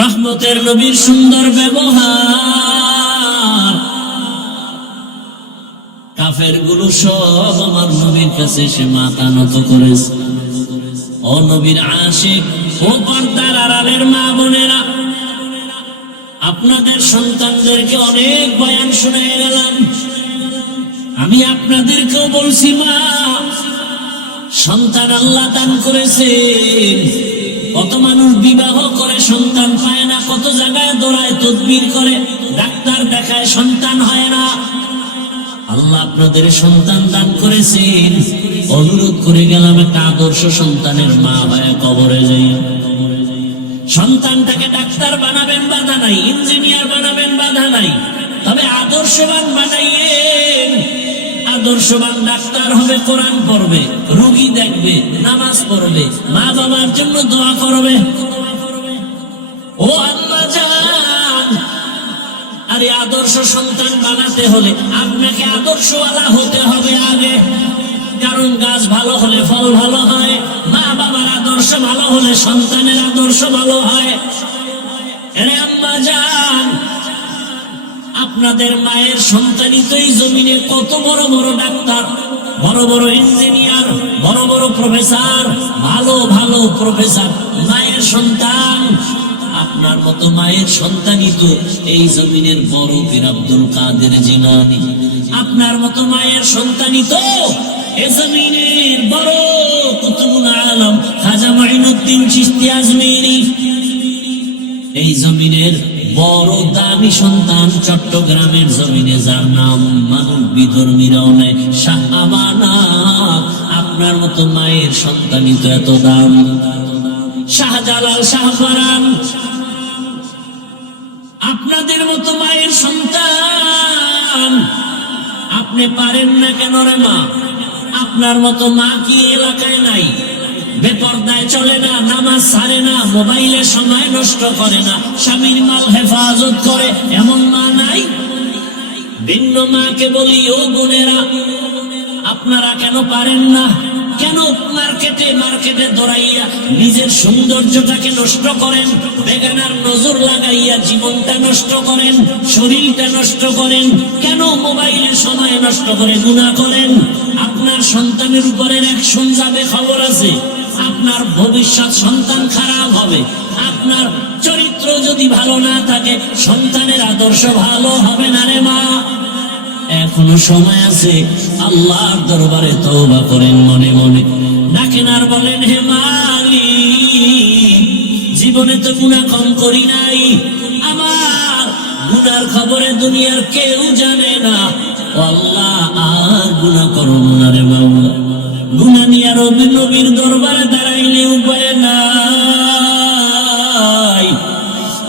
রহমতের নবীর সুন্দর ব্যবহার, কাফের গুলো সব আমার নবীর কাছে এসে মাথা নত করেছে। ও নবীর আশিক, ও পর্দার আড়ালের মা বোনেরা, আপনাদের সন্তানদেরকে অনেক বয়ান শুনে গেলাম। আমি আপনাদেরকেও বলছি, মা, সন্তান আল্লাহ দান করেছেন। কত মানুষ বিবাহ করে সন্তান পায় না, কত জায়গায় দৌড়ায়, তদবির করে, ডাক্তার দেখায়, সন্তান হয় না। আল্লাহ আপনাদের সন্তান দান করেছেন। অনুরোধ করে গেলাম, একটা আদর্শ সন্তানের মা হয়ে কবরে যাই। সন্তানটাকে ডাক্তার বানাবেন, বাধা নাই। ইঞ্জিনিয়ার বানাবেন, বাধা নাই। তবে আদর্শবান বানাইয়েন। আদর্শবান ডাক্তার হবে, কোরআন পড়বে, রোগী দেখবে, নামাজ পড়বে, মা বাবার জন্য দোয়া করবে। ও আম্মা জান, আরে আদর্শ সন্তান বানাতে হলে আপনাকে আদর্শওয়ালা হতে হবে আগে। কারণ গাছ ভালো হলে ফল ভালো হয়, মা বাবার আদর্শ ভালো হলে সন্তানের আদর্শ ভালো হয়। আরে আম্মা জান, আপনাদের মায়ের সন্তানই তো এই জমিনে কত বড় বড় ডাক্তার, বড় বড় ইঞ্জিনিয়ার, বড় বড় প্রফেসর, ভালো ভালো প্রফেসর। মায়ের সন্তান, আপনার মতো মায়ের সন্তানই তো এই জমিনের বড় পীর আব্দুল কাদের জিলানী। আপনার মতো মায়ের সন্তানই তো এই জমিনের বড় কুতুবুল আলম খাজা মাইনুদ্দিন চিশতি আজমিরি। এই জমিনের বড় দামি সন্তান চট্টগ্রামের জমিনে, যার নাম মানব বিধর্মীরাও নেয়, শাহ আমানত। আপনার মতো মায়ের সন্তানই তো এত দাম। শাহজালাল, শাহপরান, আপনাদের মতো মায়ের সন্তান। আপনি পারেন না কেন রে মা? আপনার মতো মা কি এলাকায় নাই? বেপরদায় চলে না, নামাজ ছাড়ে না, মোবাইলে সময় নষ্ট করে না, স্বামীর মাল হেফাজত করে, এমন মা নাই? ভিন্ন মাকে বলি, ও বোনেরা, আপনারা কেন পারেন না? কেন মার্কেটে দৌড়াইয়া নিজের সৌন্দর্যটাকে নষ্ট করেন? বেগানার নজর লাগাইয়া জীবনটা নষ্ট করেন, শরীরটা নষ্ট করেন? কেন মোবাইলে সময় নষ্ট করে গুনাহ করেন? আপনার সন্তানের উপরে অ্যাকশন যাবে, খবর আছে। আপনার ভবিষ্যৎ সন্তান খারাপ হবে। আপনার চরিত্র যদি ভালো না থাকে, সন্তানের আদর্শ ভালো হবে না রে মা। এখনো সময় আছে, আল্লাহর দরবারে তওবা করেন, মনে মনে ডাকেন আর বলেন, হে মালিক, জীবনে তো গুনাহ কম করি নাই, আমার গুনার খবরে দুনিয়ার কেউ জানে না। ও আল্লাহ, আর গুনাহ করব না রে মাওলা। গুনাহ নিয়ে নবীর দরবারে দাঁড়াইলে উপায় নাই।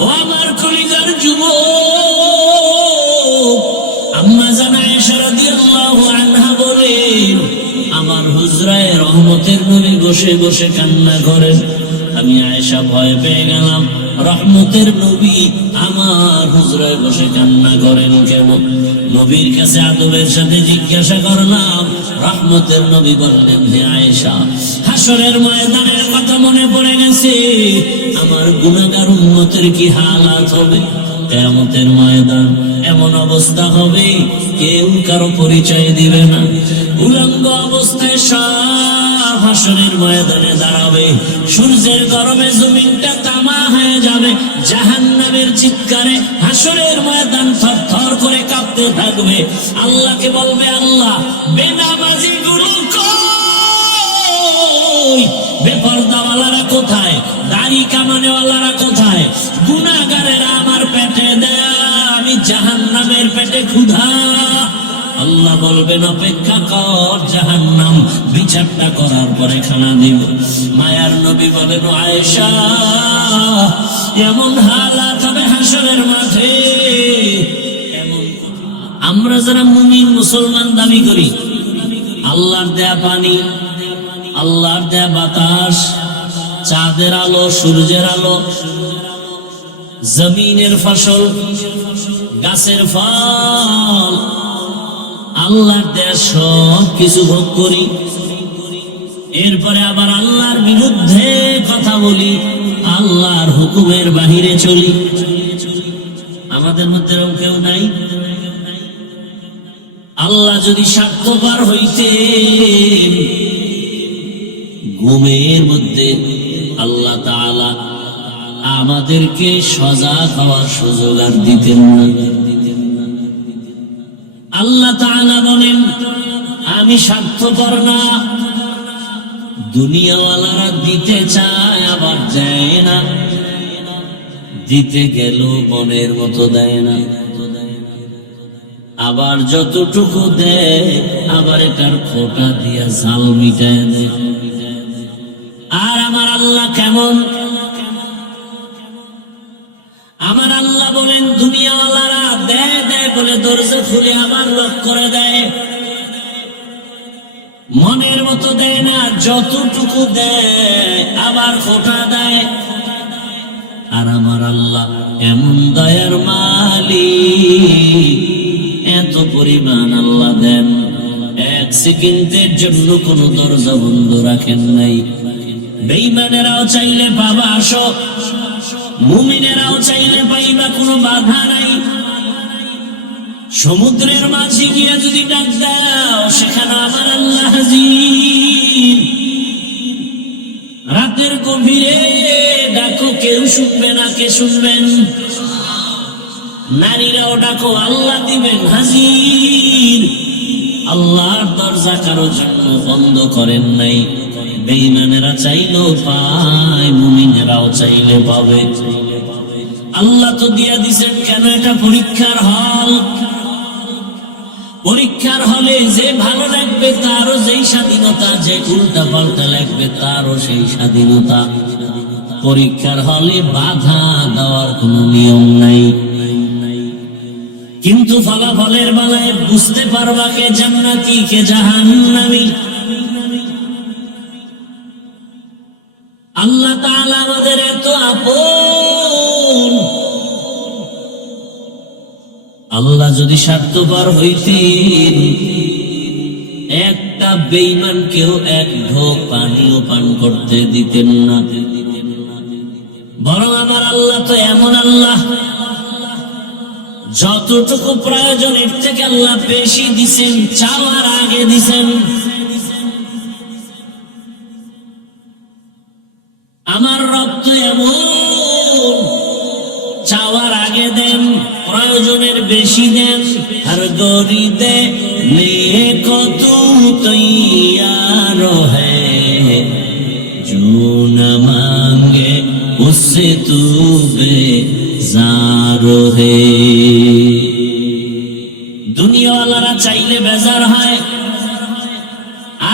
ও আমার কলিজার যুবক, আম্মা জান আয়েশা রাদিয়াল্লাহু আনহা বলেন, আমার হুজরায় রহমতের নবী বসে বসে কান্না করেন। আমি আয়েশা ভয় পেয়ে গেলাম, রহমতের নবী আমার হুজরায় বসে কান্না করেন কেন? নবীর কাছে আদবের সাথে জিজ্ঞাসা করলাম। রহমতের নবী বললেন, হে আয়েশা, হাসরের ময়দানের কথা মনে পড়ে গেছে। আমার গুনাহগার উম্মতের কি হালাত হবে? কিয়ামতের ময়দান এমন অবস্থা হবে, কেউ কারো পরিচয় দিবে না। উলঙ্গ অবস্থায় সব হাসরের ময়দানে দাঁড়াবে। সূর্যের গরমে জমিনটা তামা হয়ে যাবে। জাহান্নামের চিৎকারে হাসরের ময়দান থরথর করে কাঁপতে থাকবে। আল্লাহকে বলবে, আল্লাহ, বেনামাজি গুলো কই? বেপরদাওয়ালারা কোথায়? দাড়ি কামানেওয়ালারা কোথায়? গুনাহগারেরা আমার পেটে দেয়, আমি জাহান্নামের পেটে ক্ষুধা। আল্লাহ বলবেন, অপেক্ষা কর, জাহান্নাম বিচারটা করার পরে খানা দিব। মায়ার নবী বলেন, আয়েশা, এমন হালাত হবে হাসরের মাঠে। আমরা যারা মুমিন মুসলমান দাবি করি, আল্লাহর দেয়া পানি, আল্লাহর দেয়া বাতাস, চাঁদের আলো, সূর্যের আলো, জমিনের ফসল, গাছের ফল, আল্লাহর দেয়া সব কিছু ভোগ করি। এরপরে আবার আল্লাহর বিরুদ্ধে কথা বলি, আল্লাহর হুকুমের বাহিরে চলি। আমাদের মধ্যে এরকম কেউ নাই। আল্লাহ যদি স্বার্থপর হইতেন, ঘুমের মধ্যে আল্লাহ তাআলা আমাদেরকে সজাগ হওয়ার সুযোগ আর দিতেন না। আল্লাহ তাআলা বলেন, আমি স্বার্থপর না। দুনিয়াওয়ালারা দিতে চায় আবার দেয় না, দিতে গেল মনের মতো দেয় না, আবার যতটুকু দেয় আবার এটার খোটা দিয়া জাল মিটায় দেয়। আর আমার আল্লাহ কেমন? আমার আল্লাহ বলেন, দুনিয়াওয়ালারা দেয় দেয় বলে দরজা খুলে আবার লক করে দেয়, মনের মতো দেয় না, যতটুকু দেয় আবার খোটা দেয়। আর আমার আল্লাহ এমন দয়ার মালিক, এত পরিমাণ আল্লাহ দেন, এক সেকেন্ডের জন্য কোন দরজা বন্ধ রাখেন নাই। বেঈমানেরাও চাইলে পাবা আসো, মুমিনেরাও চাইলে পাইবা, কোনো বাধা নাই। সমুদ্রের মাঝে গিয়া যদি ডাক দাও, সেখানে আমার আল্লাহ হাজির। রাতের গভীরে ডাকো, কেউ শুনবে না, কে শুনবেন? নারীরাও ডাকো, আল্লাহ দিবেন হাজির। আল্লাহর দরজা কারো জন্য বন্ধ করেন নাই। বেঈমানেরা চাইলেও পায়, মুমিনেরাও চাইলে পাবে। আল্লাহ তো দিয়া দিছেন কেন? এটা পরীক্ষার হল। পরীক্ষার হলে যে ভালো লাগবে তারও যেই স্বাধীনতা, যে উল্টা পাল্টা লাগবে তারও সেই স্বাধীনতা। পরীক্ষার হলে বাধা দেওয়ার কোনো নিয়ম নাই। কিন্তু ফলাফলের বেলায় বুঝতে পারবা কে জান্নাতি কে জাহান্নামী। আল্লাহ তাআলা আমাদের এত আপন। আল্লাহ যদি স্বার্থপর হইতেন, একটা বেঈমানকেও এক ঢোক পানিও পান করতে দিতেন না। বরং আমার আল্লাহ তো এমন আল্লাহ, যতটুকু প্রয়োজন এর থেকে আল্লাহ বেশি দিছেন, চাওয়ার আগে দিছেন। আমার রব তো এমন, চাওয়ার আগে দেন, প্রয়োজনের বেশি দেন। हर गोरी दे नेको तू तैयार है, जो न मांगे उससे तू बेजार है। দুনিয়াওয়ালারা চাইলে বেজার হয়,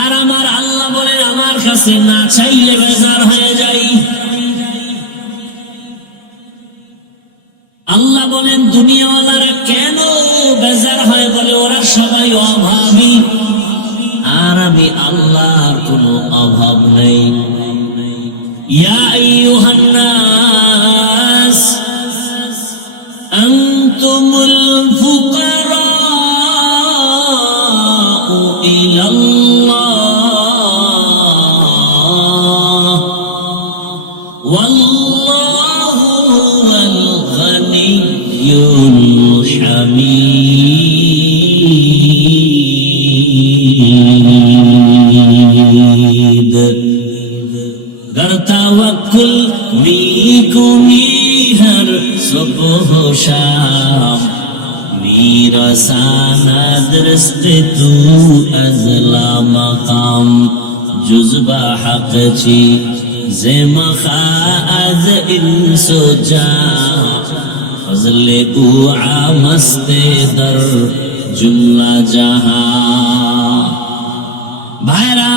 আর আমার আল্লাহ বলেন আমার কাছে না চাইলে বেজার হয়ে যাই। আল্লাহ বলেন দুনিয়াওয়ালারা কেন বেজার হয়? বলে ওরা সবাই অভাবী, আর আমি আল্লাহর কোনো অভাব নেই। ইয়া আইয়ুহান নাস আনতুমুল ফুকারাউ ইলাল্লাহ ওয়াল্লাহু হুয়াল গনিয়্যুল হামিদ। गर तवक्कुल नीकुमी हर सुबह शाम, मेरा साना दरस्त तू अजला मकाम। जुज़बा हक छी ज़ेमखा अज इंसो जा, फज़ले उ आमस्ते दर जुमला जहां। भाईरा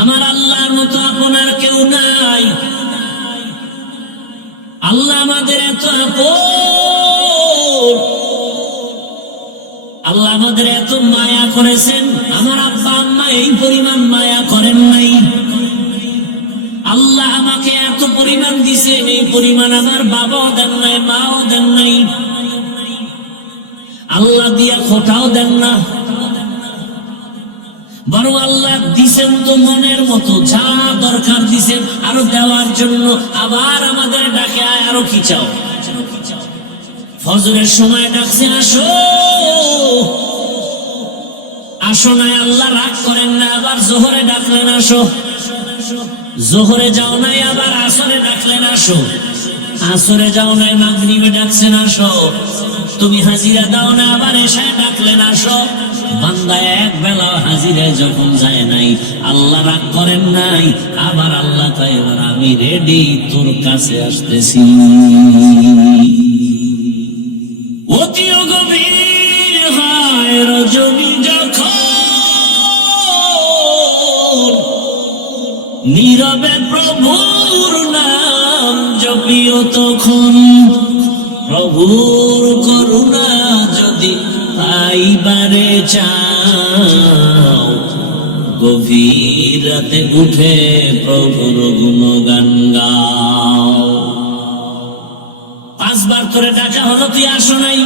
আমার আল্লাহর মতো আপনার কেউ নাই। আল্লাহ আমাদের এত আপন, আল্লাহ আমাদের এত মায়া করেছেন। আমার আব্বা আম্মা এই পরিমাণ মায়া করেন নাই। আল্লাহ আমাকে এত পরিমাণ দিছেন, এই পরিমাণ আমার বাবাও দেন নাই, মাও দেন নাই। আল্লাহ দিয়া খোটাও দেন না। বরং আল্লাহ দিছেন তো মনের মতো, যা দরকার দিছেন আরো দেওয়ার জন্য। আবার আমাদের ডাকে আয়, আরো কি চাও? ফজরের সময় ডাকছে, আসো আসো নাই, আল্লাহ রাগ করেন না। আবার জোহরে ডাকলেন, আসো। জোহরে যাও নাই, আবার আসরে ডাকলেন, আসো। আসরে যাও নাই, মাগরিবে ডাকছেন, আসো। তুমি হাজিরা দাও না, আবার এশায় ডাকলেন, আসো। বান্দা এক বেলা হাজিরায় যখন যায় নাই, আল্লাহ রাগ করেন নাই। আবার আল্লাহ কয়, এবার আমি রেডি, তোর কাছে আসতেছি। অতি গভীর হয় রজনী যখন, নীরবে প্রভুর নাম জপিও তখন। প্রভুর করুণা যদি পাইবারে চাও, গভীর রাতে উঠে প্রভুর গুণগান গাও। 5 বার করে ডাকা হলো, তুই আসো নাই।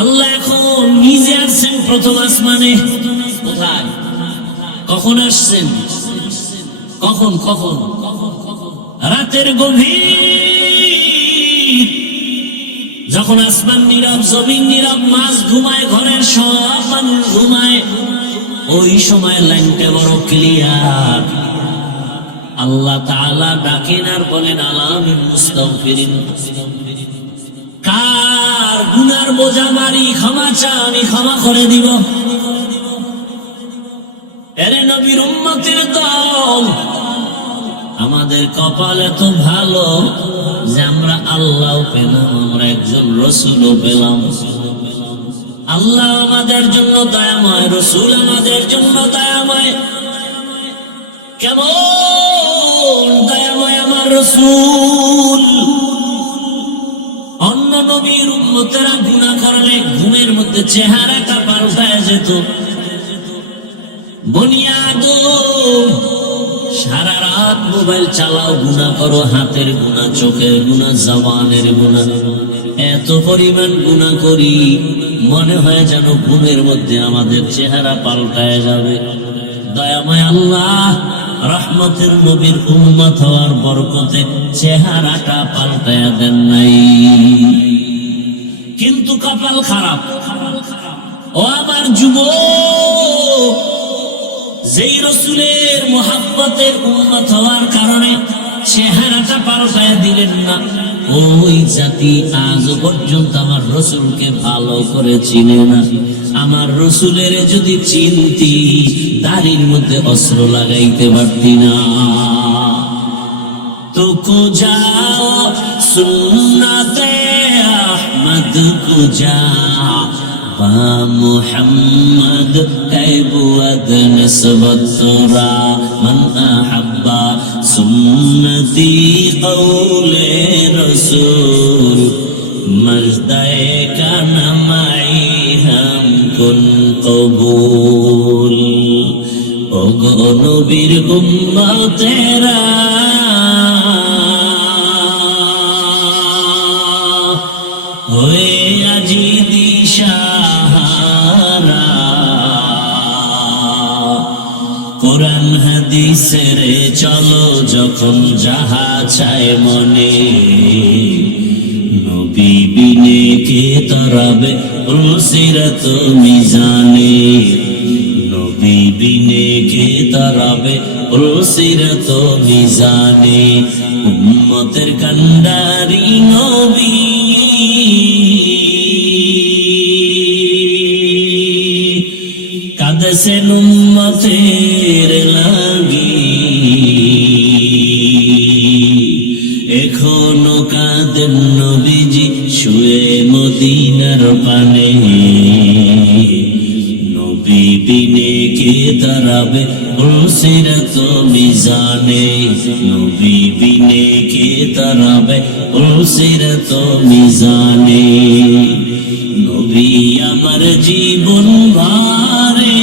আল্লাহ এখন নিজে আসছেন প্রথম আসমানে। কোথায়? কখন আসছেন? কখন কখন? রাতের গভীর, যখন আসমান নীরব, জমিন নীরব, মাছ ঘুমায়, ঘরের সব মানুষ ঘুমায়, ওই সময় লাইনটা বড় ক্লিয়ার। আল্লাহ তাআলা ডাকেন আর বলেন, আলামিন মুস্তাগফিরিন। কার গুনার বোঝা মারি, ক্ষমা চা, আমি ক্ষমা করে দিব। এরে নবীর উম্মতের দল, আমাদের কপাল এত ভালো যে আমরা আল্লাহ পেলাম, আমরা একজন রসুলও পেলাম। আল্লাহ আমাদের জন্য দয়াময়, রসুল আমাদের জন্য দয়াময়। কেমন দয়াময় আমার রসুল! অন্য নবীর উম্মতেরা গুনাহ করলে ঘুমের মধ্যে চেহারাটা পাল্টায় যেত। বনি আদম, সারা রাত মোবাইল চালাও, গুনাহ করো, হাতের গুনাহ, চোখের গুনাহ, জবানের গুনাহ, এত পরিমাণ গুনাহ করি, মনে হয় যেন ঘুমের মধ্যে আমাদের চেহারা পাল্টায় যাবে। দয়াময় আল্লাহ রহমতের নবীর উম্মত হওয়ার বরকতে চেহারাটা পাল্টায়া দেন নাই। কিন্তু কপাল খারাপ। ও আমার যুবক, যেই রসুলের মুহাব্বতের উম্মত হওয়ার কারণে চেহারাটা পাল্টায়া দিলেন না, ওই জাতি আজ পর্যন্ত আমার রসুলকে ভালো করে চিনে না। আমার রসুলের যদি চিনতি, দাড়ির মধ্যে অস্ত্র লাগাইতে পারতি না। তো যাও সুন্নতে আহমদ কুজা, বা মুহাম্মদ কাইবুয়াদ নসবত তোরা, মান আহাব্বা সুন্নতি কওলে রসুল, মজদায়ে কানা মাই হাম কুন কবুল। ও গো নবীর উম্মতেরা, হয়ে আজি দিশাহারা, কোরআন হাদিসের চলো যখন যাহা চায় মনে, নবী বিনে কে তরাবে সিরাত মিজানে, নবী বিনে কে তরাবে সিরাত মিজানে। উম্মতের কান্ডারি নবী, কাঁদেছেন উম্মতের লাগি, এখনো কাঁদেন নবীজি শুয়ে মদিনার পানে, নবী বিনে কে দাঁড়াবে সিরাত মিজানে, নবী বিনে কে দাঁড়াবে সিরাত মিজানে। নবী আমার জীবন ভারে,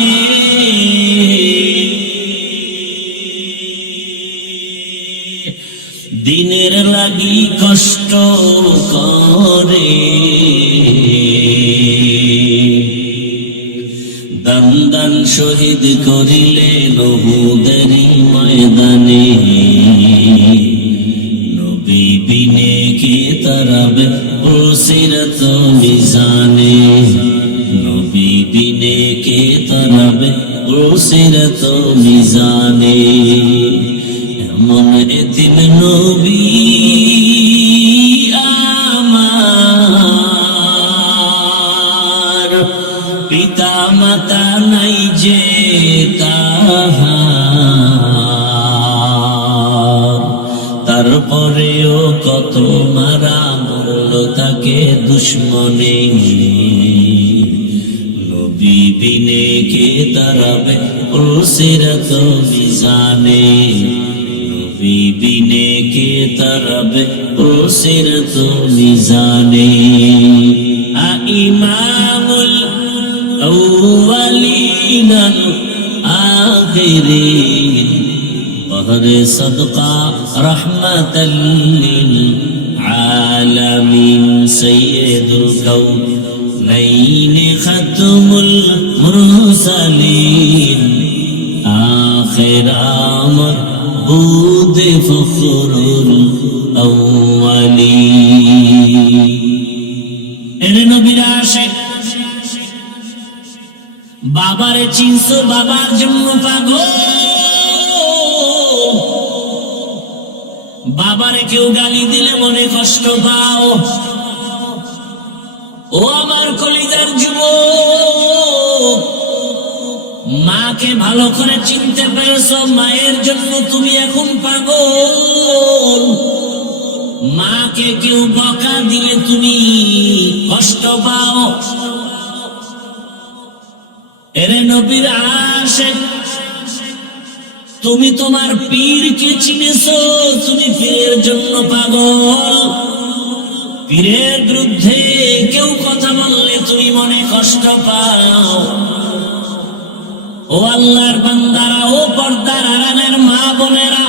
দিনের লাগি কষ্ট করে, দান্দা প্রাণ শহীদ করিলেন উহুদের ময়দানে। নবী বিনে কে তারাবে পুলসিরাত মিজানে। নবী বিনে কে তারাবে পুলসিরাত মিজানে। এমন এতিম নবী আমার, পিতা মাতা নাই যে তাহার, তারপরেও কত মারা মরল তাকে দুশ্মনে। নবী বিনে কে তারাবে পুলসিরাত মিজানে। নবী বিনে কে তারাবে পুলসিরাত মিজানে। ইমামুল আউয়ালিন আল আখিরিন, বহরে সদকা রহমাতাল লিল আলামিন, সাইয়্যিদুল কাউনাইন খাতমুল মুরসালিন, আখির আমর বুদ ফখরুল আউয়ালিন। এর নবীর আশিক, বাবারে চিনছো, বাবার জন্য পাগল। বাবারে কেউ গালি দিলে মনে কষ্ট পাও। ও আমার কলিজার যুবক, মাকে ভালো করে চিনতে পেরেছো, মায়ের জন্য তুমি এখন পাগল। মাকে কেউ বকা দিলে তুমি কষ্ট পাও। এরে নবীর আশিক, তুমি তোমার পীরকে চিনেছো, তুমি পীরের জন্য পাগল। পীরের বিরুদ্ধে কেউ কথা বললে তুমি মনে কষ্ট পাও। ও আল্লাহর বান্দারা, ও পর্দার আড়ালের মা বোনেরা,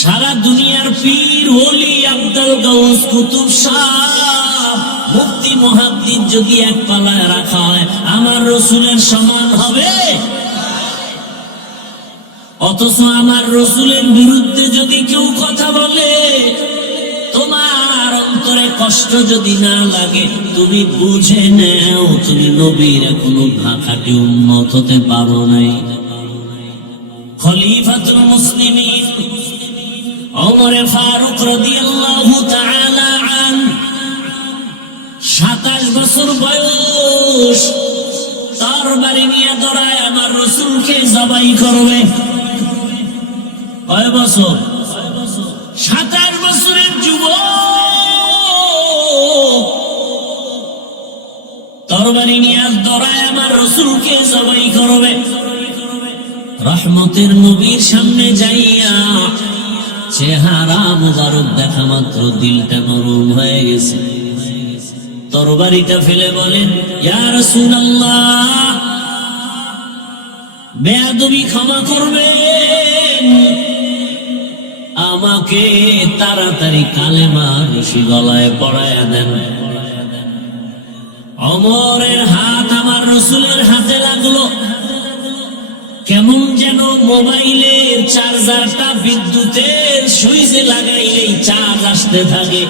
সারা দুনিয়ার পীর ওলি আব্দুল গাউস কুতুব শাহ মুফতি মুহাদ্দিস যদি এক পালায় রাখা হয় আমার রাসূলের সমান হবে? অথচ আমার রাসূলের বিরুদ্ধে যদি কেউ কথা বলে, তোমার অন্তরে কষ্ট যদি না লাগে, তুমি বুঝে নাও তুমি নবীর এখনো খাঁটি উম্মত হতে পারো নাই। খলিফাতুল মুসলিমিন ওমর ফারুক রাদিয়াল্লাহু তাআলা আনহু 27 বছর বয়স, তরবারি নিয়ে দৌড়ায় আমার রাসূলকে জবাই করবে। কয় বছর? 27 বছরের যুবক তরবারি নিয়ে দৌড়ায় আমার রাসূলকে জবাই করবে। রহমতের নবীর সামনে যাইয়া চেহারা মুবারক দেখা মাত্র দিলটা নরম হয়ে গেছে। তরবারিটা ফেলে বলেন, ইয়া রাসূলুল্লাহ, বেয়াদবি ক্ষমা করবেন, আমাকে তাড়াতাড়ি কালেমা রশি গলায় পরায়া দেন। ওমরের হাত আমার রাসূলের হাতে লাগলো, কেমন যেন মোবাইলের চার্জারটা বিদ্যুতের সুইচে লাগাইলেই চার্জ আসতে থাকে।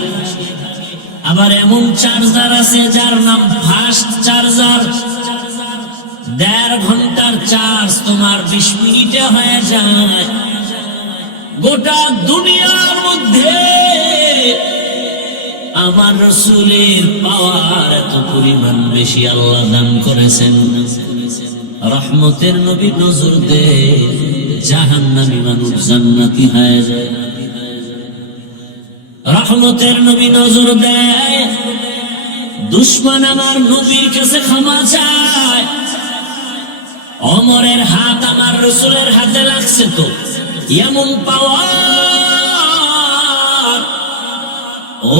আবার এমন চার্জার আছে যার নাম ফাস্ট চার্জার, 1.5 ঘন্টার চার্জ তোমার 20 মিনিটে হয়ে যায়। গোটা দুনিয়ার মধ্যে আমার রাসূলের পাওয়ার এত পরিমাণ বেশি আল্লাহ দান করেছেন। রহমতের নবী নজর দে, জাহান্নামী মানুষ জান্নাতি হয়ে যায়। রহমতের নবী নজর দেয়, দুশমন আমার নবীর কাছে ক্ষমা চায়। ওমরের হাত আমার রাসূলের হাতে লাগছে, তো এমন পাওয়ার,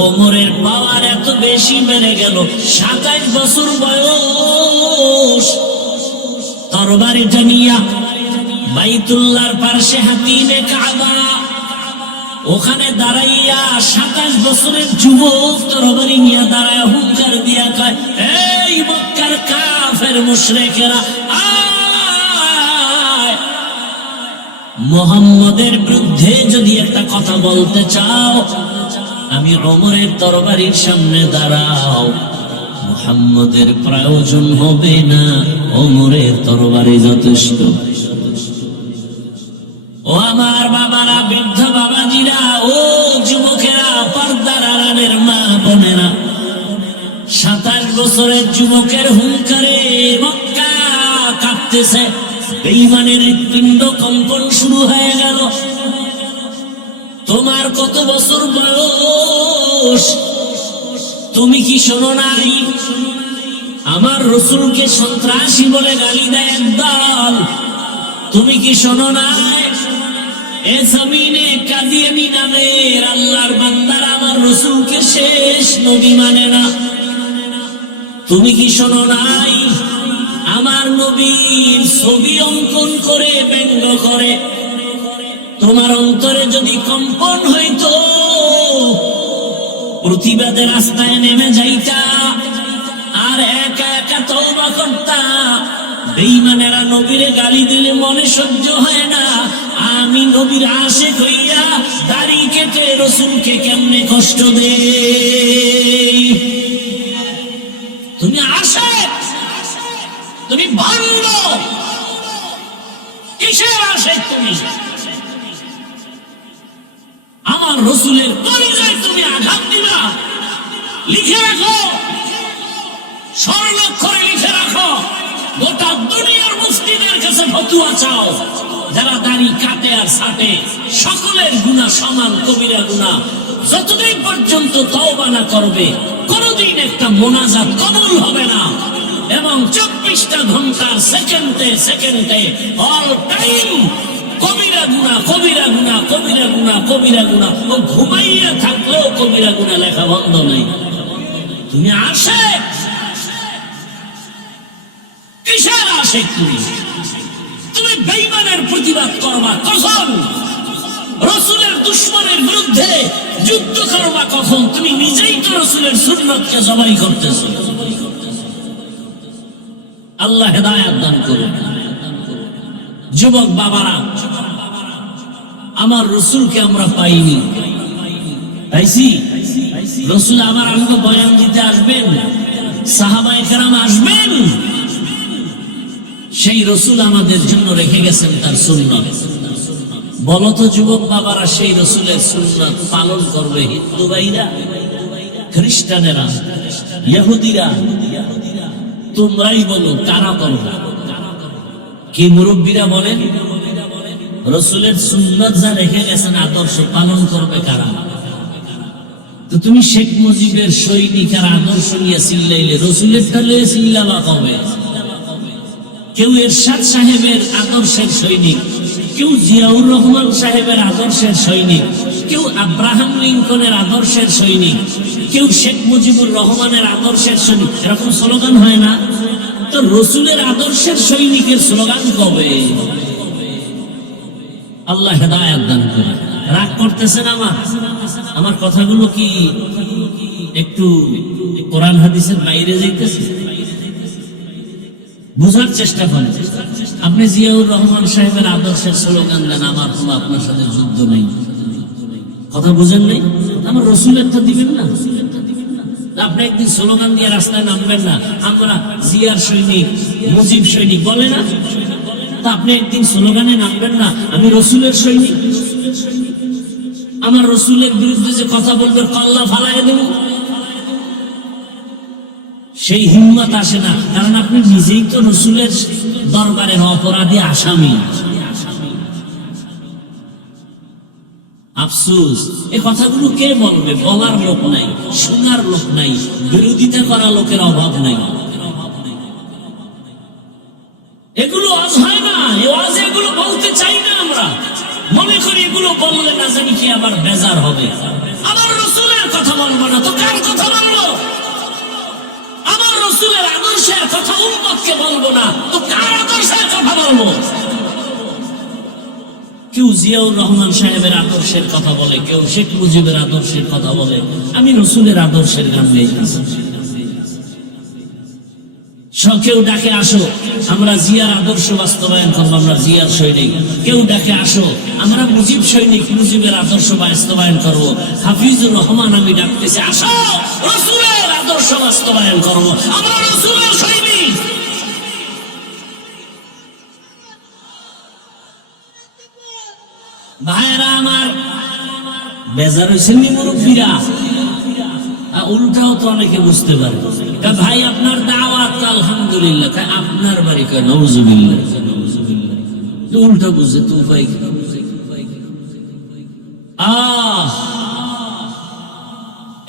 ওমরের পাওয়ার এত বেশি বেড়ে গেল। 27 বছর বয়স, তরবারিটা নিয়া বাইতুল্লাহর পাশে হাতিমে কাবা, ওখানে দাঁড়াইয়া 27 বছরের যুবক তরবারি নিয়ে দাঁড়ায় হুঙ্কার দিয়া কয়, এই মক্কার কাফের কাফের মুশরিকেরা, মুহাম্মদের বিরুদ্ধে যদি একটা কথা বলতে চাও, আমি ওমরের তরবারির সামনে দাঁড়াও, মুহাম্মদের প্রয়োজন হবে না, ওমরের তরবারি যথেষ্ট। ও আমার বাবারা, বৃদ্ধ বাবাজিরা, ও যুবকেরা, পর্দার আড়ালের মা বোনেরা, 27 বছরের যুবকের হুঙ্কারে মক্কা কাঁপতেছে, বেঈমানের হৃৎপিণ্ড কম্পন শুরু হয়ে গেল। তোমার কত বছর বয়স? তুমি কি শোনো নাই? আমার রসুলকে সন্ত্রাসী বলে গালি দেয় একদল, তুমি কি শোনো নাই? এ জমিনে কাদিয়ানী নামের আল্লাহর বান্দারা আমার রসুলকে শেষ নবী মানে না, তুমি কি শোনো নাই? আমার নবীর ছবি অঙ্কন করে ব্যঙ্গ করে। তোমার অন্তরে যদি কম্পন হইতো, প্রতিবাদের রাস্তায় নেমে যাইতা, আর একা একা তওবা করতা। বেঈমানেরা নবীরে গালি দিলে মনে সহ্য হয় না, আমি নবীর আশিক হইয়া দাড়ি কেটে রসুলকে কেমনে কষ্ট দেই। তুমি আশিক, তুমি ভণ্ড, কিসের আশিক তুমি? আমার রসুলের কলিজায় তুমি আঘাত দিবা। লিখে রাখো, স্বর্ণাক্ষরে লিখে রাখো, গোটা দুনিয়ার মুফতিদের কাছে ফতোয়া চাও, যারা দাড়ি কাটে আর ছাটে সকলের গুনাহ সমান, কবিরা গুনাহ। যতদিন পর্যন্ত তওবা না করবে, কোনদিন একটা মোনাজাত কবুল হবে না। এবং 24টা ঘন্টার সেকেন্ডে সেকেন্ডে অল টাইম কবিরা গুনাহ, কবিরা গুনাহ, কবিরা গুনাহ, কবিরা গুনাহ। ও ঘুমাইয়া থাকলেও কবিরা গুনাহ লেখা বন্ধ নেই। তুমি আশিক, কিসের আশিক তুমি? তুমি বেঈমানের প্রতিবাদ করবা কখন? রসুলের দুশমনের বিরুদ্ধে যুদ্ধ করবা কখন? তুমি নিজেই তো রসুলের সুন্নতকে জবাই করতেছো। আল্লাহ হেদায়েত দান করুন। যুবক বাবারা, আমার রসুলকে আমরা পাইনি, পাইছি? রসুল আমার আমাকে বয়ান দিতে আসবেন, সাহাবায়ে কেরাম আসবেন, সেই রসুল আমাদের জন্য রেখে গেছেন তার সুন্নাত। বলতো যুবক বাবারা, সেই রসুলের সুন্নাত পালন করবে হিন্দু ভাইরা, খ্রিস্টানেরা, ইহুদিরা? তোমরাই বলো, কারা করবে? কি মুরব্বীরা বলেন? রসুলের সুন্নাত যা রেখে গেছেন আদর্শ পালন করবে কারা? তো তুমি শেখ মুজিবের সৈনিক আর আদর্শ নিয়ে চিল্লাইলে রসুলের টালে চিল্লাবা কবে? কেউ এরশাদ সাহেবের আদর্শের সৈনিক, কেউ জিয়াউর রহমান সাহেবের আদর্শের সৈনিক, কেউ আব্রাহাম লিঙ্কনের আদর্শের সৈনিক, কেউ শেখ মুজিবুর রহমানের আদর্শের সৈনিক। এরকম স্লোগান হয় না? তো রসুলের আদর্শের সৈনিকের স্লোগান কবে? আল্লাহ হেদায়েত দান করে। রাগ করতেছেন আমার কথাগুলো কি একটু কোরআন হাদিসের বাইরে যাইতেছে? বুঝার চেষ্টা করেন। আপনি জিয়াউর রহমান সাহেবের আদর্শের স্লোগান দেন, আমার কোনো আপনার সাথে যুদ্ধ নেই। কথা বুঝেন নাই? আমার রসুলের তো দিবেন না। আপনি একদিন স্লোগান দিয়ে রাস্তায় নামবেন না, আমরা জিয়ার সৈনিক, মুজিব সৈনিক বলে না? তা আপনি একদিন স্লোগানে নামবেন না, আমি রসুলের সৈনিক। আমার রসুলের বিরুদ্ধে যে কথা বলবে কল্লা ফালাই দেব, সেই হিম্মত আসে না, কারণ আপনি নিজেই তো রসুলের দরবারের অপরাধী আসামি। আফসোস, এই কথাগুলো কে বলবে? বলার লোক নাই, শোনার লোক নাই, বিরোধিতা করা লোকের অভাব নাই। এগুলো আজ হয় না, এগুলো বলতে চাই না আমরা। মনে করি এগুলো বললে না জানি কি আবার বেজার হবে। আমার রসুলের কথা বলবো না তো কার কথা বলবো? আমার রসুলের আদর্শের কথা উম্মতকে বলবো না তো কার আদর্শের কথা বলবো? কেউ জিয়াউর রহমান সাহেবের আদর্শের কথা বলে, কেউ শেখ মুজিবের আদর্শের কথা বলে। আমি রসুলের আদর্শের গান গাইতেছি। কেউ ডাকে আসো আমরা জিয়ার আদর্শ বাস্তবায়ন করবো, আমরা জিয়ার সৈনিক। কেউ ডাকে আসো আমরা মুজিব সৈনিক, মুজিবের আদর্শ বাস্তবায়ন করবো। হাফিজুর রহমান আমি ডাকতেছি, আসো রাসূলের আদর্শ বাস্তবায়ন করবো, আমরা রাসূলের সৈনিক। ভাইরা আমার, বেজার হয়েছেন মুরব্বীরা, উল্টাও তো অনেকে বুঝতে পারে। ভাই আপনার দাওয়াত, আলহামদুলিল্লাহ। আপনার বাড়ি কয় নাউজুবিল্লাহ, উল্টা বুঝে তো উপায় কি?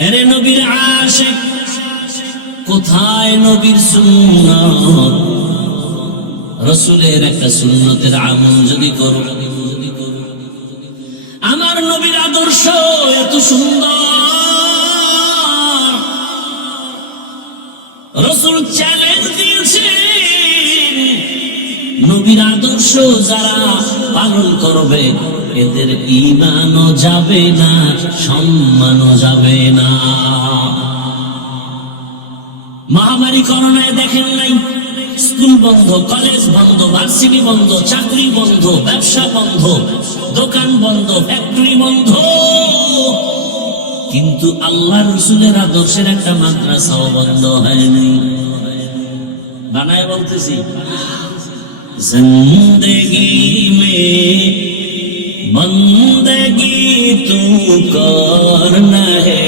এরে নবীর আশিক, কোথায় নবীর সুন্নাত? রাসূলের একটা সুন্নতের আমল যদি করো, আমার নবীর আদর্শ এত সুন্দর, রাসূল চ্যালেঞ্জ দিয়েছেন, নবীর আদর্শ যারা পালন করবে এদের ঈমানও যাবে না, সম্মানও যাবে না। মহামারী করোনায় দেখেন নাই, স্কুল বন্ধ, কলেজ বন্ধ, ভার্সিটি বন্ধ, চাকরি বন্ধ, ব্যবসা বন্ধ, দোকান বন্ধ, ফ্যাক্টরি বন্ধ, কিন্তু আল্লাহ রসুলের আদর্শের একটা মাদ্রাসাও বন্ধ হয়নি। বানায় বলতেছি, জিন্দেগি মে বন্দেগি তু করনা হে,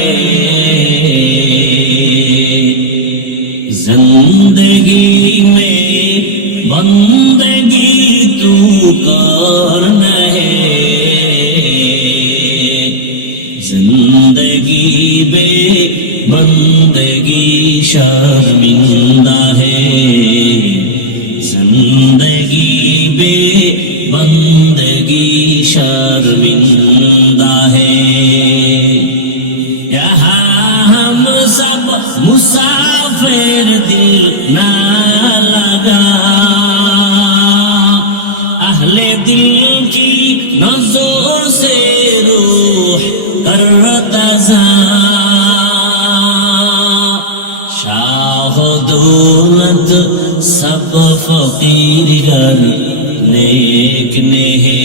जिंदगी में बंदगी तू करना है, जिंदगी में बंदगी शर्मिंदा है, जिंदगी में बंदगी शर्मिंदा है। यहाँ हम सब मुसाफिर दिल ना लगा, अहले दिल की नजर से रूह कर तज़ा, शाह दौलत सब फकीर घर नेक ने है,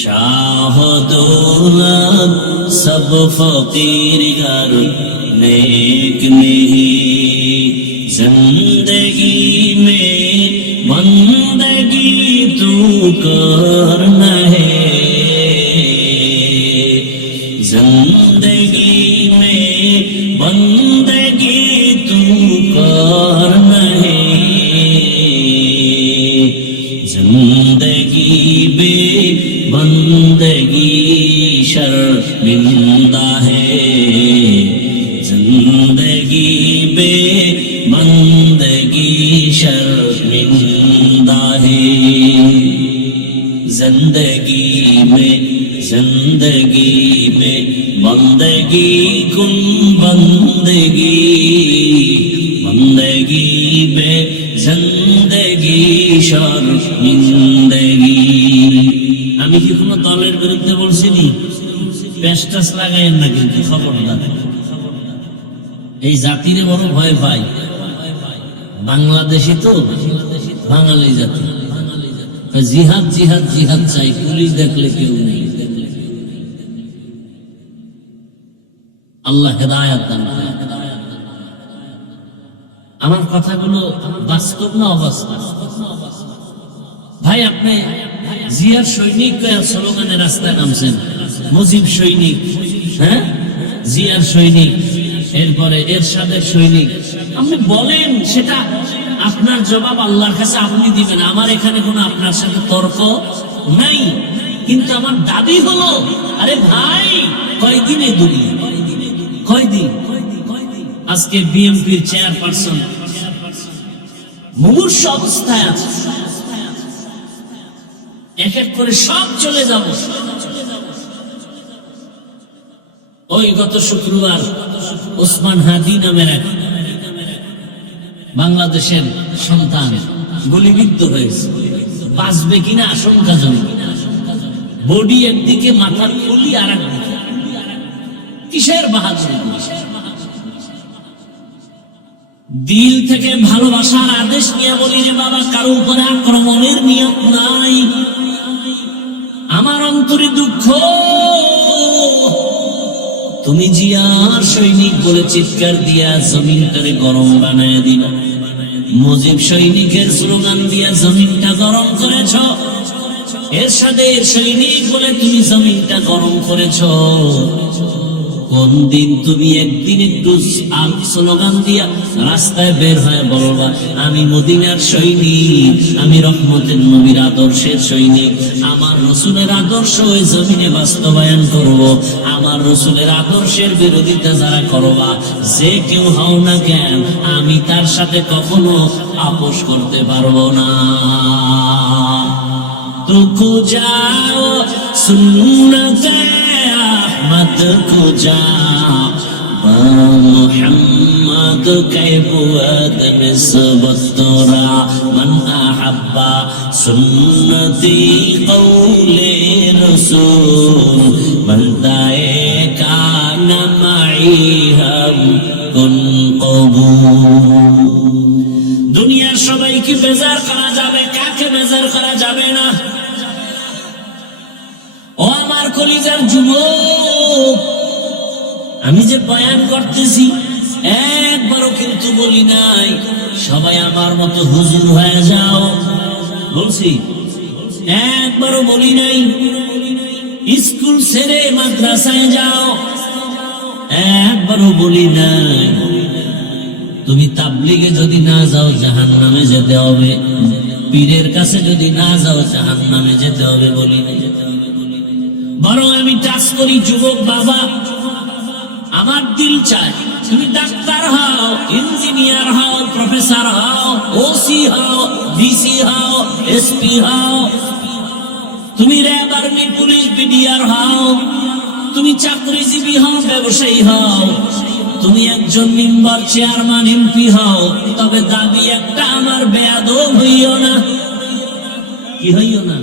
शाह दौलत सब फकीर घर नेक नहीं, जिंदगी में बंदगी तू करना है, जिंदगी में बंदगी तू करना है, जिंदगी में बंदगी शर्मिंदा है, जिंदगी बे बंदगी शर्मिंदा है, जिंदगी में बंदगी कुन बंदगी, बंदगी में जिंदगी शर्मिंदगी। আমি কি কোনো দলের বিরুদ্ধে বলছিনি? পেস্টাস লাগাইয়েন না কিন্তু, খবরদার। এই জাতিরে বড় ভয় পাই, বাংলাদেশি তো, বাঙালি জাতি, জিহাদ জিহাদ জিহাদ চাই, পুলিশ দেখলে কেউ নেই। আল্লাহ হেদায়াত দান করেন। আমার কথাগুলো বাস্তব না অবাস্তব? ভাই আপনি জিয়ার সৈনিক স্লোগানে রাস্তায় নামছেন, মুজিব সৈনিক, হ্যাঁ জিয়ার সৈনিক, এরপরে এরশাদের সৈনিক, আপনি বলেন, সেটা আপনার জবাব আল্লাহর কাছে আপনি দিবেন। আমার এখানে কোনো আপনার সাথে তর্ক নাই, কিন্তু আমার দাবি হলো, আরে ভাই কয়দিন এই দুনিয়া, কয়দিন? আজকে বিএনপির চেয়ারপারসন মুমূর্ষ অবস্থায় আছে, এক এক করে সব চলে যাব। ওই গত শুক্রবার ওসমান হাদি নামের এক বাংলাদেশের সন্তান গুলিবিদ্ধ হয়েছে, বাঁচবে কিনা আশঙ্কাজনক। বডি একদিকে, মাথার খুলি আর একদিকে। কিসের বাহাদুরি? দিল থেকে ভালোবাসার আদেশ নিয়ে বলি রে বাবা, কারো উপরে আক্রমণের নিয়ত নাই। আমার অন্তরে দুঃখ, তুমি জিয়ার সৈনিক বলে চিৎকার দিয়া জমিনটারে গরম বানায় দিবা, মুজিব সৈনিকের স্লোগান দিয়া জমিনটা গরম করেছ, এরশাদের সৈনিক বলে তুমি জমিনটা গরম করেছ। কোন দিন তুমি একদিন একটু স্লোগান দিয়া রাস্তায় বের হয়ে বলবা, আমি মদিনার সৈনিক, আমি রহমতের নবীর আদর্শের সৈনিক, আমার রসুলের আদর্শ ওই জমিনে বাস্তবায়ন করব। আমার রসুলের আদর্শের বিরোধিতা যারা করবা, যে কেউ হও না কেন, আমি তার সাথে কখনো আপোষ করতে পারবো না। तुको जाओ सुन्नते अहमद को जाओ मोहम्मद के बुअद निस्बत तोरा मन अहब्बा सुन्नती कौले रसूल बंदाए कान माई हम कुन कबूल। দুনিয়ার সবাইকে বেজার করা যাবে, কাকে বেজার করা যাবে না। ও আমার কলিজার যুবক, আমি যে বয়ান করতেছি একবারও কিন্তু বলি নাই সবাই আমার মতো হুজুর হয়ে যাও, বলছি? একবারও বলি নাই স্কুল ছেড়ে মাদ্রাসায় যাও, একবারও বলি নাই তুমি তাবলিগে যদি না যাও জাহান্নামে যেতে হবে, পীরের কাছে যদি না যাও জাহান্নামে যেতে হবে বলি না। বরং আমি টাচ করি, যুবক বাবা, আমার দিল চায় তুমি ডাক্তার হও, ইঞ্জিনিয়ার হও, প্রফেসর হও, ওসি হও, ডিসি হও, এসপি হও, তুমি র্যাব, আর্মি, পুলিশ, বিডিআর হও, তুমি চাকরিজীবী হও, ব্যবসায়ী হও, তুমি একজন মেম্বার, চেয়ারম্যান, এমপি হও, তবে দাবি একটা, আমার বেয়াদব হইও না। কি হইও না?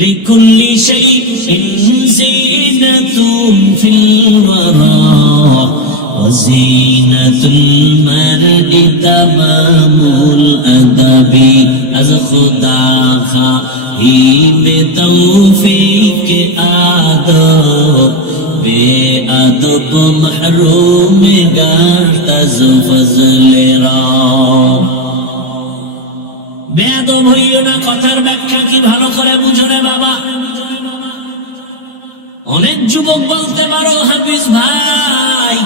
লিকুল্লি শাইইন জিনাতুন ফিল ওয়ারা ওয়া জিনাতুল মারদি তামামুল আদাবি আজ খুদা খাহি মে তৌফিক আদব বেআদব মাহরুম গাতাজ ফজলেরা। বেয়াদব হইও না, কথার ব্যাখ্যা কি ভালো করে বুঝো রে বাবা। অনেক যুবক বলতে পারো, হাফিজ ভাই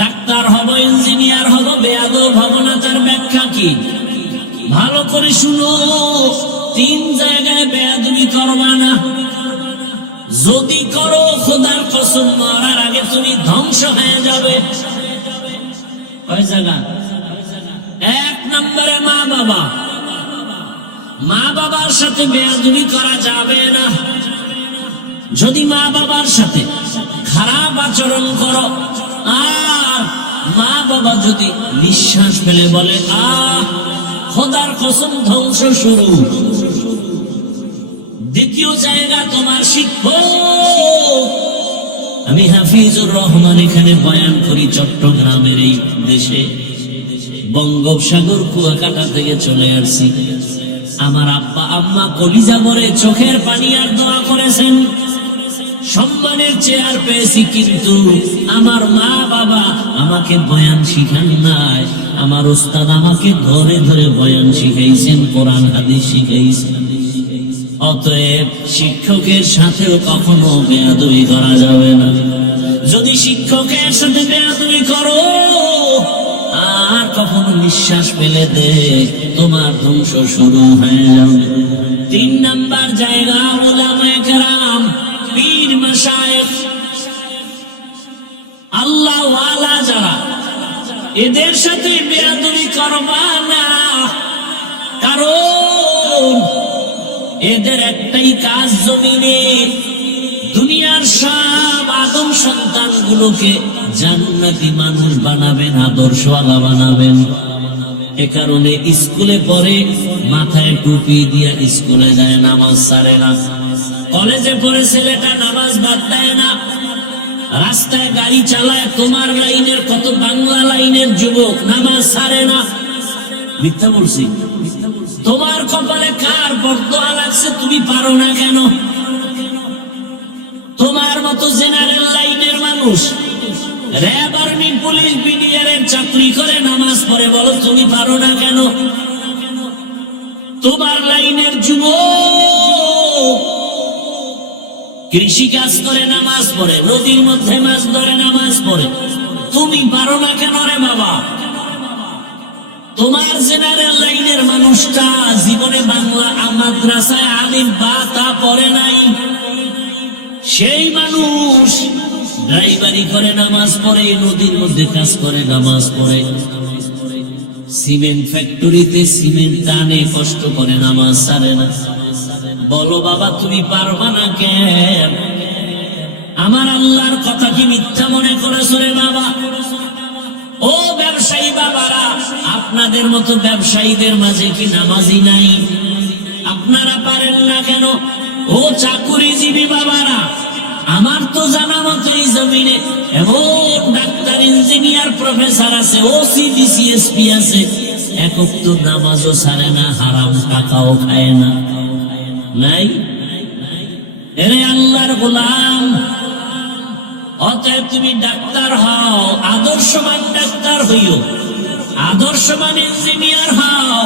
ডাক্তার হব, ইঞ্জিনিয়ার হব, বেয়াদব হব না, তার ব্যাখ্যা কি? ভালো করে শুনো, 3 জায়গায় বেয়াদবি করবা না। যদি করো খোদার কসম, মরার আগে তুমি ধ্বংস হয়ে যাবে। কয় জায়গা? 1 নম্বরে মা বাবা। মা বাবার সাথে বেয়াদবি করা যাবে না। যদি মা বাবার সাথে খারাপ আচরণ করো, আর মা বাবা যদি নিঃশ্বাস ফেলে বলে খোদার কসম ধ্বংস শুরু। দ্বিতীয় জায়গা তোমার শিক্ষক। আমি হাফিজুর রহমান এখানে বয়ান করি চট্টগ্রামের এই দেশে, বঙ্গোপসাগর কুয়াকাটা থেকে চলে আসছি। আমার আব্বা আম্মা কলিজা ভরে চোখের পানি আর দোয়া করেছেন, সম্মানের চেয়ার পেয়েছি, কিন্তু আমার মা বাবা আমাকে বয়ান শিখান নাই। আমার উস্তাদ আমাকে ধরে ধরে বয়ান শিখাইছেন, কোরআন হাদিস শিখাইছেন। অতএব শিক্ষকের সাথেও কখনো বেয়াদবি করা যাবে না। যদি শিক্ষকের সাথে বেয়াদবি করো আর কখনো নিঃশ্বাস ফেলে দে, তোমার ধ্বংস শুরু হয়ে যাবে। 3 নাম্বার জায়গা উলামায়ে কেরাম, পীর মাশায়েখ, আল্লাহ ওয়ালা যারা, এদের সাথে বেয়াদবি করবা না। কারণ এদের একটাই কাজ, জমিনে দুনিয়ার সব আদম সন্তানগুলোকে জান্নাতি মানুষ বানাবেন, আদর্শওয়ালা বানাবেন। এ কারণে স্কুলে পড়ে, মাথায় টুপি দিয়া স্কুলে যায়, নামাজ ছাড়ে না। কলেজে পড়ে ছেলেটা নামাজ বাদ দেয় না, রাস্তায় গাড়ি চালায়, তোমার লাইনের কত বাংলা লাইনের যুবক নামাজ ছাড়ে না। মিথ্যা বলছি? তোমার কপালে কার বরদোয়া লাগছে, তুমি পারো না কেন? তোমার মতো জেনারেল লাইনের মানুষ র‍্যাব, আর্মি, পুলিশ, বিডিআর এর চাকরি করে নামাজ পড়ে, বলো তুমি পারো না কেন? তোমার লাইনের যুবক কৃষি কাজ করে নামাজ পড়ে, নদীর মধ্যে মাছ ধরে নামাজ পড়ে, তুমি পারো না কেন রে বাবা? তোমার জেনারেল লাইনের মানুষটা জীবনে বাংলা মাদ্রাসায় আলিম বা তা পড়ে নাই, সেই মানুষ ড্রাইভারি করে নামাজ পড়ে, নদীর মধ্যে কাজ করে নামাজ পড়ে, সিমেন্ট ফ্যাক্টরিতে সিমেন্ট টানে কষ্ট করে নামাজ ছাড়ে না। বলো বাবা তুমি পারবা না কেন? আমার আল্লাহর কথা কি মিথ্যা মনে করেছো রে বাবা? ও ব্যবসায়ী বাবারা, আপনাদের মতো ব্যবসায়ীদের মাঝে কি নামাজি নাই? আপনারা পারেন না কেন? ও চাকুরিজীবী বাবারা, আমার তো জানা মতো এই জমিনে এমন ডাক্তার, ইঞ্জিনিয়ার, প্রফেসর আছে, ওসি, ডিসিএসপি আছে, একক তো নামাজও ছাড়ে না, হারাম টাকাও খায় না। নাই? এরে আল্লাহর গোলাম, অতএব তুমি ডাক্তার হও, আদর্শবান ডাক্তার হইও, আদর্শবান ইঞ্জিনিয়ার হও,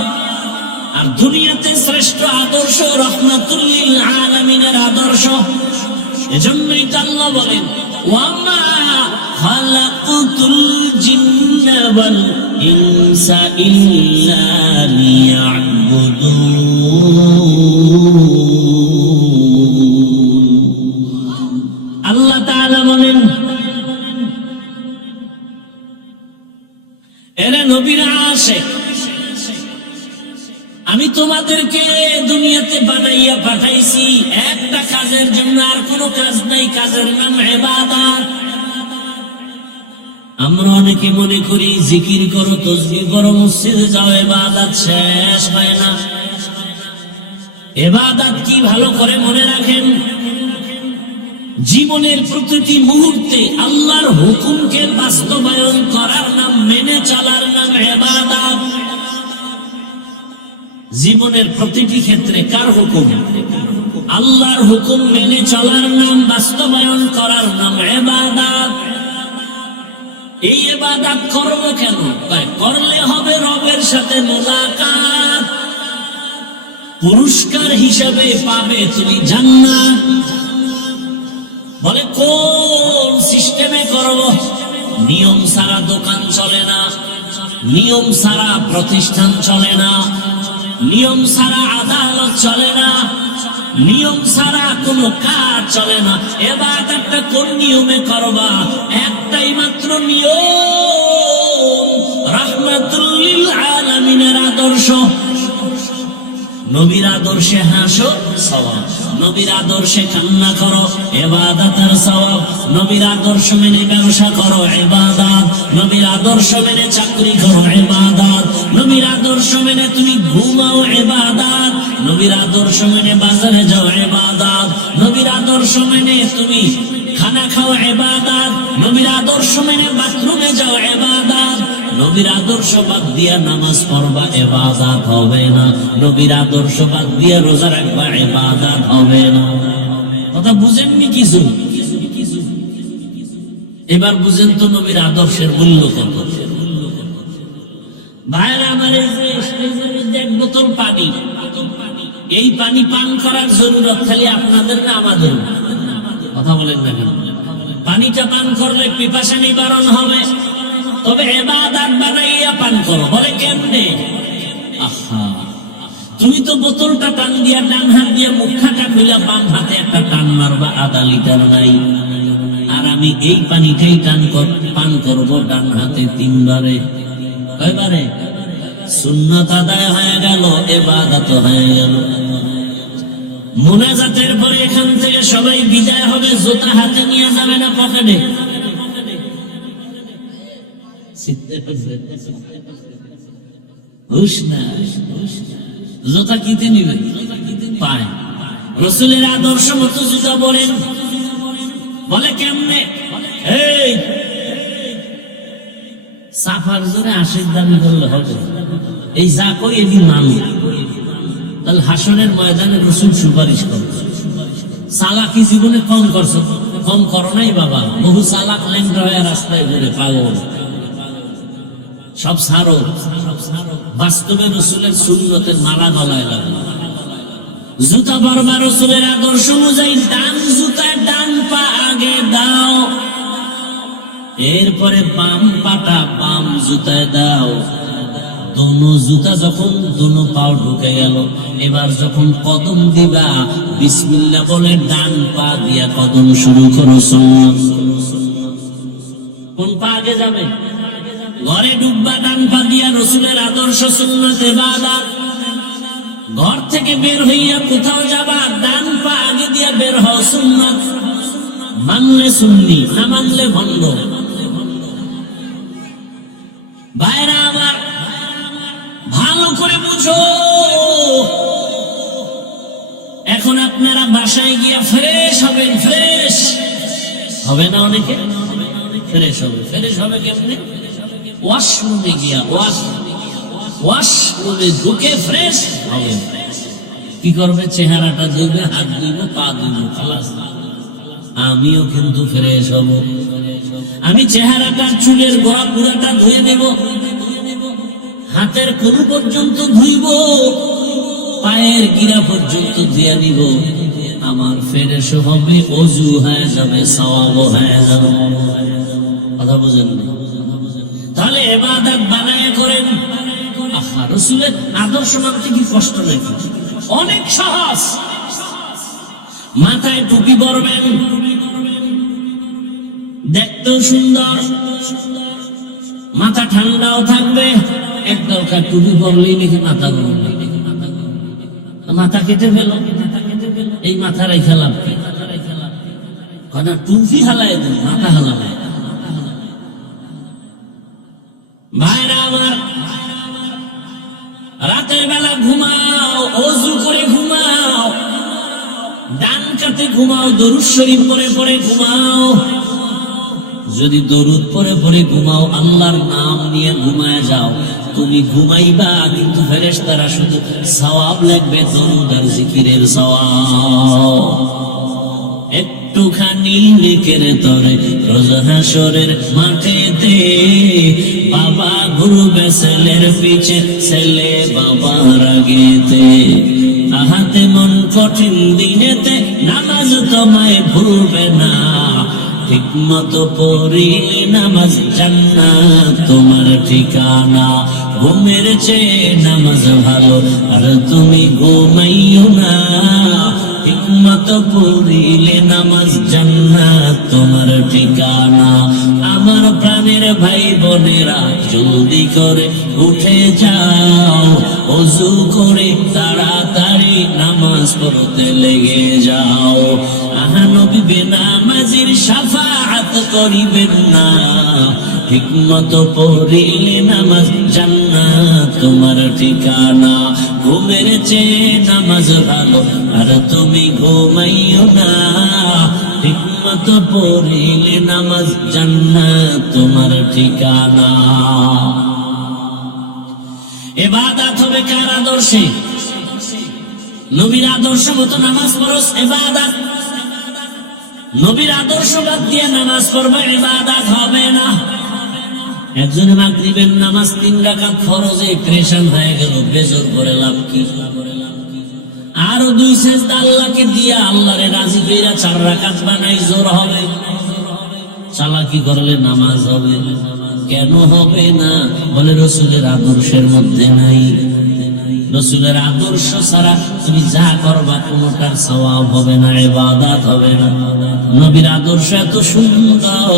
আর দুনিয়াতে শ্রেষ্ঠ আদর্শ রহমাতুল লিল আলামিনের আদর্শ। এজন্যই তো আল্লাহ বলেন, ওয়ামা খালাকুতুল জিন্না ওয়াল ইনসা ইল্লা লিয়াবুদুন। আল্লাহ তাআলা বলেন, এরা নবীরা আসে, আমি তোমাদেরকে দুনিয়াতে বানাইয়া পাঠাইছি একটা কাজের জন্য, আর কোনো কাজ নাই, কাজের নাম ইবাদত। আমরা অনেকে মনে করি জিকির করো, তাসবিহ করো, মসজিদে যাও, ইবাদত শেষ হয় না। ইবাদত কি ভালো করে মনে রাখেন, জীবনের প্রতিটি মুহূর্তে আল্লাহর হুকুমকে বাস্তবায়ন করার নাম, মেনে চলার নাম ইবাদত। জীবনের প্রতিটি ক্ষেত্রে কার হুকুম? আল্লাহর হুকুম মেনে চলার নাম, বাস্তবায়ন করার নাম ইবাদত। এই ইবাদত করব কেন? করলে হবে রবের সাথে মুলাকাত, পুরস্কার হিসাবে পাবে তুমি জান্নাত। বলে কোন সিস্টেমে করব? নিয়ম ছাড়া দোকান চলে না, নিয়ম ছাড়া প্রতিষ্ঠান চলে না, নিয়ম ছাড়া আদালত চলে না, নিয়ম ছাড়া কোনো কাজ চলে না। এবার একটা কোন নিয়মে করবা? একটাই মাত্র নিয়ম, রাহমাতুল লিল আলামিনের আদর্শ। নবীর আদর্শে হাসো, সওয়াব। নবীর আদর্শে কান্না করো, ইবাদতের সওয়াব। নবীর আদর্শ মেনে ব্যবসা করো, ইবাদত। নবীর আদর্শ মেনে চাকরি করো, ইবাদত। নবীর আদর্শ মেনে তুমি ঘুমাও, ইবাদত। নবীর আদর্শ মেনে বাজারে যাও, ইবাদত। নবীর আদর্শ মেনে তুমি খানা খাও, ইবাদত। নবীর আদর্শ মেনে বাথরুমে যাও, ইবাদত। নবীর আদর্শ বাদ দিয়া নামাজ পড়বা, ইবাদত হবে না। নবীর আদর্শ বাদ দিয়া রোজা রাখবা, ইবাদত হবে না। কথা বুঝেননি কিছু? এবার বুঝেন তো নবীর আদর্শের মূল্য কত। ভাইরা আমার, এক বোতল পানি, এই পানি পান করার জরুরত খালি আপনাদের না আমাদের? কথা বলেন না কেন? পানিটা পান করলে পিপাসা নিবারণ হবে, তবে ইবাদত বানাইয়া পান করো। বলে কেমনে? আহা, তুমি তো বোতলটা টান দিয়া ডান হাত দিয়ে মুখটা খুইলা বাম হাতে একটা টান মারবা, আধা লিটার নাই। আর আমি এই পানিটাই পান করবো ডান হাতে 3 বারে। কয়বারে? সুন্নাত আদায় হয়ে গেল, ইবাদত হয়ে গেল। মুনাজাতের পরে এখান থেকে সবাই বিদায় হবে, জুতা হাতে নিয়ে যাবে না পকেটে। জুতা কিতে নিবেন? পায়। রাসূলের আদর্শ মতো জুতা পরেন। বলে কেমনে? এই সাফার জন্য আশীর দাবি করলে হবে? এই যা কই এটি মানি, তাহলে হাসনের ময়দানে রসুল সুপারিশ করবে। চালাকি জীবনে কম করছো, কম করো নাই বাবা। বহু চালাক ল্যাংড়া হয়ে রাস্তায় ঘুরে পাগল। সব ছাড়ো, বাস্তবে রসুলের সুন্নতের মালা গলায় লাগলো। জুতা পরবা রসুলের আদর্শ অনুযায়ী ডান জুতায় ডান পা আগে দাও, এরপরে বাম পাটা বাম জুতায় দাও। দোনো জুতা যখন দোনো পাও ঢুকে গেল, এবার যখন কদম দিবা বিসমিল্লাহ বলে ডান পা দিয়া কদম শুরু করো। কোন পা আগে যাবে? ঘরে ঢুকবা ডান পা দিয়া, রসুলের আদর্শ সুন্নাত ইবাদত। ঘর থেকে বের হইয়া কোথাও যাবা ডান পা আগে দিয়া বের হও, সুন্নাত। মানলে সুন্নি, না মানলে ভণ্ড। ভাইরা আমার ভালো করে বুঝো, এখন আপনারা বাসায় গিয়া ফ্রেশ হবেন। ফ্রেশ হবে না? অনেকে ফ্রেশ হবে। ফ্রেশ হবে কেমনে? ওয়াশরুমে গিয়া, ওয়াশরুমে ঢুকে ফ্রেশ হবে। কি করবে? চেহারাটা ধুইবে, হাত ধুইবে, পা ধুইবে, খালাস। আমিও কিন্তু ফ্রেশ হব। আমি চেহারাটা, চুলের গোড়া পুরাটা ধুয়ে দেব, হাতের কোন পর্যন্ত ধুইব, পায়ের গিরা পর্যন্ত ধুয়ে নিব। আমার ফ্রেশ হবে, ওযু হয়ে যাবে, সওয়াব হয়ে যাবে। কথা বুঝেন? তাহলে ইবাদত বানায় করেন। আহা, রাসূলের আদর্শ মানতে কি কষ্ট নাকি? অনেক সহজ। মাথায় টুপি পরবেন, দেখতেও সুন্দর, মাথা ঠান্ডাও থাকবে। এক দরকার টুপি পরলেই নাকি মাথা গরম, মাথা কেটে ফেল, এই মাথা রেখে লাভ কি? টুপি হালায় দেন, মাথা হালায়। ভাইরা আমার, রাতের বেলা ঘুমাও, ওযু করে ঘুমাও, ডান কাতে ঘুমাও, দরুদ শরীফ পড়ে পড়ে ঘুমাও। যদি দরুদ পড়ে পড়ে ঘুমাও, আল্লাহর নাম নিয়ে ঘুমায় যাও, তুমি ঘুমাইবা কিন্তু ফেরেশতারা শুধু সওয়াব লিখবে, দরুদ আর জিকিরের সওয়াব। একটুখানি নেকের তরে রোজ হাসরের মাঠেতে বাবা ঘুরবে ছেলের পিছে, ছেলে বাবার আগেতে। আহাতে মন কঠিন দিনেতে নামাজ তোমায় ভুলবে না, ঠিক মতো পড়িলে নামাজ জান্নাত তোমার ঠিকানা। ঘুমের চেয়ে নামাজ ভালো, আর তুমি ঘুমাইও না, ঠিক মতো পড়িলে নামাজ জান্নাত তোমার ঠিকানা। আমার প্রাণের ভাই বোনেরা, জলদি করে উঠে যাও, ওযু করে তাড়াতাড়ি নামাজ পড়তে লেগে যাও। আহা, নবী বেনামাজির শাফাআত করিবেন না, ঠিক মতো পড়িলে নামাজ জান্নাত তোমার ঠিকানা। ঘুমের চেয়ে নামাজ ভালো, আর তুমি ঘুমাইও না, ঠিক মতো পড়িলে নামাজ জান্নাত তোমার ঠিকানা। ইবাদত হবে কার আদর্শে? নবীর আদর্শ মতো নামাজ পড়স, ইবাদত। নবীর আদর্শ বাদ দিয়ে নামাজ পড়বে, ইবাদত হবে না। একজন মাগরিবের নামাজ 3 রাকাত ফরজে ক্রেশন হয়ে গেল, বেজর করে লাভ কি? আরো 2 সেজদা আল্লাহকে দিয়া আল্লাহরে রাজি কইরা 4 রাকাত বানাই, জোর হবে? চালাকি করলে নামাজ হবে? কেন হবে না? বলে রাসূলের আদর্শের মধ্যে নাই। রাসূলের আদর্শ ছাড়া তুমি যা করবা কোনটার সওয়াব হবে না, ইবাদত হবে না। নবীর আদর্শ এত সুন্দর,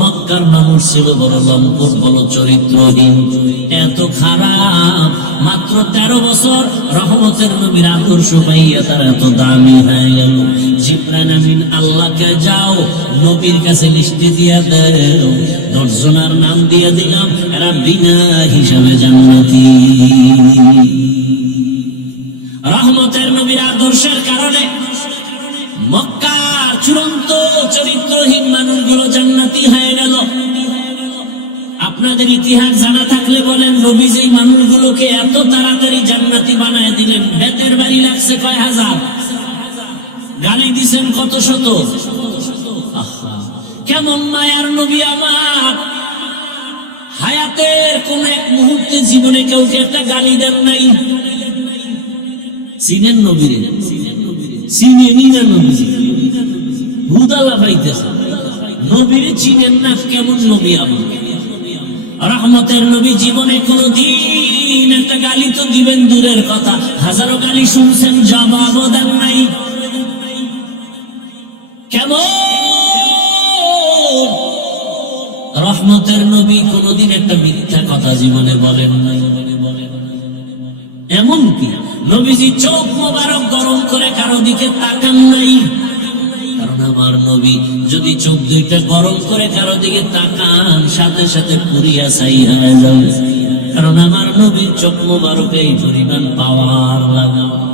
মক্কার মানুষ ছিল বড় লম্পট, বড় চরিত্রহীন, এত খারাপ। মাত্র 13 বছর রহমতের নবীর আদর্শ পাইয়া তারা এত দামি হয়ে গেল। জিবরাইল আমিন আল্লাহকে যাও নবীর কাছে লিস্টে দিয়া দাও, 10 জনের নাম দিয়ে দিলাম, এরা বিনা হিসাবে জান্নাতি। রহমতের নবীর আদর্শের কারণে মক্কার চূড়ান্ত চরিত্রহীন মানুষগুলো জান্নাতি হয়ে গেল। আপনাদের ইতিহাস জানা থাকলে বলেন, নবী যেই মানুষগুলোকে এত তাড়াতাড়ি জান্নাতি বানায় দিলেন, বেতের বাড়ি লাগছে কয় হাজার, গালি দিছেন কত শত। আহা, কেমন মায়ার নবী আমার! হায়াতের কোন এক মুহূর্তে জীবনে কাউকে একটা গালি দেন নাই। চিনেন নবীরে? চিনেনি না নবীজি? হুদালা পাইতেছে, নবীরে চিনেন না, কেমন নবী আমার! রহমতের নবী জীবনে কোনদিন একটা গালি তো দিবেন দূরের কথা, হাজারো গালি শুনছেন, জবাবও দেন নাই। কেমন রহমতের নবী কোনদিন একটা মিথ্যা কথা জীবনে বলেন নাই। এমনকি নবীজি চোখ মোবারক গরম করে কারো দিকে তাকান নাই। কারণ আমার নবী যদি চোখ দুইটা গরম করে কারো দিকে তাকান, সাথে সাথে পুরিয়া ছাই হয়ে যাবে। কারণ আমার নবীর চোখ মোবারকে এই পরিমাণ পাওয়ার লাগা।